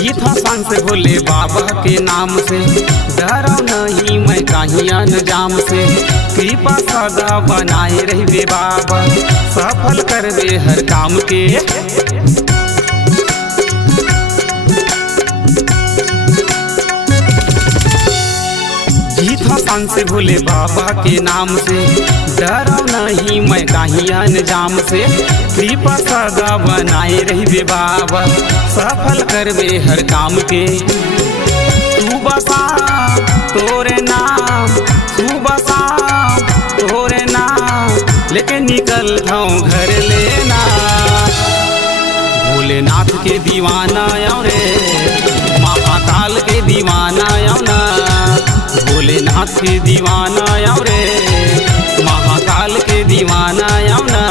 जीत हसन से भोले बाबा के नाम से, डरो नहीं मैं कहीं अनजाम से। कृपा सदा बनाए रहे बाबा, सफल करबे हर काम के। जीत हसन से भोले बाबा के नाम से, डरो नहीं मैं कहीं अनजाम से। कृपा सदा बनाए रहे बाबा, सफल करबे हर काम के। तू बसा तोरे नाम, तू बसा तोरे नाम, लेके निकल जाऊं घर लेना। भोलेनाथ के दीवाना आयो रे, महाकाल के दीवाना आयो ना। भोलेनाथ के दीवाना आयो रे, महाकाल के दीवाना आयो ना।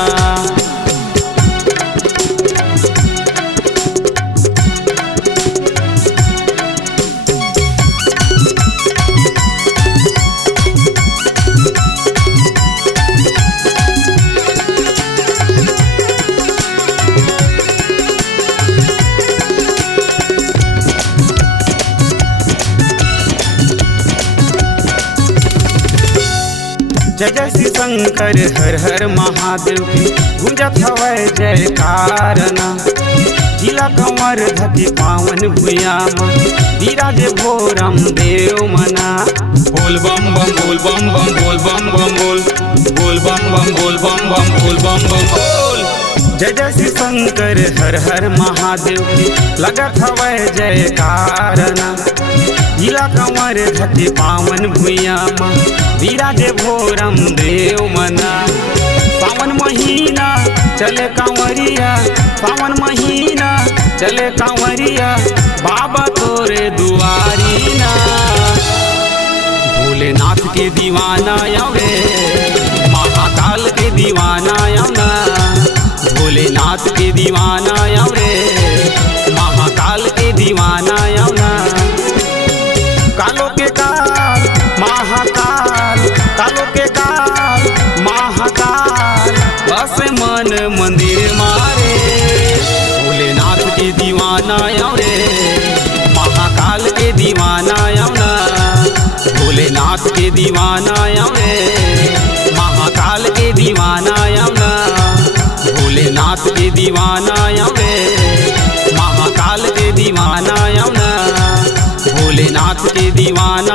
जय जय श्री शंकर हर हर महादेव की गूंजत हवै जयकार ना। जिला कंवर धकी पावन भुयामा, विराजे भोरम देव मना। बोल बम बम बोल बम बम बोल बम बम बोल, बोल बम बम बोल बम बम बोल बम बम बोल। जय जय श्री शंकर हर हर महादेव की लगत हवै जयकार ना। जिला कंवर धकी पावन भुयामा, विराजे भोरम देव मना। सावन महीना चले कांवरिया, सावन महीना चले कांवरिया, बाबा तोरे दुआरी ना। भोलेनाथ के दीवाना आयो रे, महाकाल के दीवाना आयो ना। भोलेनाथ के दीवाना आयो रे, महाकाल के दीवाना आयो ना। कालो के काल महाकाल, कालो के काल महाकाल, बस मन मंदिर मारे। भोलेनाथ के दीवाना आयो रे, महाकाल के दीवाना आयो ना। भोलेनाथ के दीवाना आयो रे, महाकाल के दीवाना आयो ना। भोलेनाथ के दीवाना आयो रे, महाकाल के दीवाना आयो ना। भोलेनाथ के दीवाना